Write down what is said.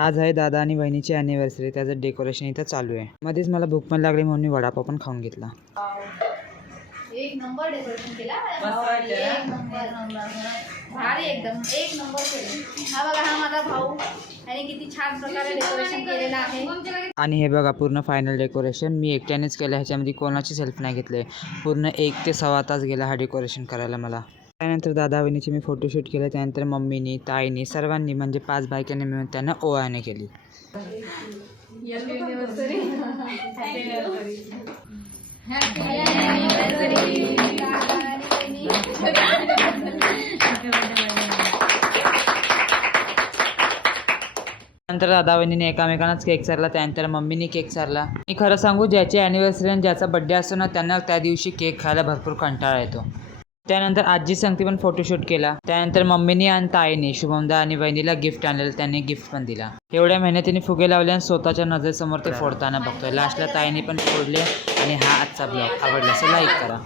आज आहे दादा आणि बहिणीची अॅनिव्हर्सरी, त्याचं डेकोरेशन इथं चालू आहे. मध्येच मला भूक पण लागली म्हणून मी वडापाव पण खाऊन घेतला. एक नंबर डेकोरेशन केला. एक नंबर भारी, एकदम एक नंबर केलं. हा बघा, हा माझा भाऊ आणि किती छान प्रकारे डेकोरेशन केलेलं आहे. आणि हे बघा पूर्ण फायनल डेकोरेशन मी एकट्यानेच केलं. ह्याच्यामध्ये कोणाचीच हेल्प नाही घेतली. पूर्ण 1 ते सव्वा तास गेला हा डेकोरेशन करायला मला. त्यानंतर दादा बहिणीचे मी फोटोशूट केले. त्यानंतर मम्मीनी, ताईनी, सर्वांनी म्हणजे 5 बायकांनी मिळून त्यांना ओवाळणी केली. नंतर दादा बहिणीने एकामेकांनाच केक चारला. त्यानंतर मम्मीने केक चारला. मी खरं सांगू, ज्याची अॅनिव्हर्सरी आणि ज्याचा बड्डे असतो ना, त्यांना त्या दिवशी केक खायला भरपूर कंटाळा येतो. त्यानंतर आजी सांगते पण फोटोशूट केला. त्यानंतर मम्मीनी आणि ताईने शुभमदा आणि बहिणीला गिफ्ट आणलेलं, त्यांनी गिफ्ट पण दिला. एवढ्या मेहनतीने फुगे लावले आणि स्वतःच्या नजरेसमोर ते फोडताना बघतोय. लास्टला ताईने पण फोडले. आणि हा आजचा ब्लॉग आवडला असेल लाईक करा.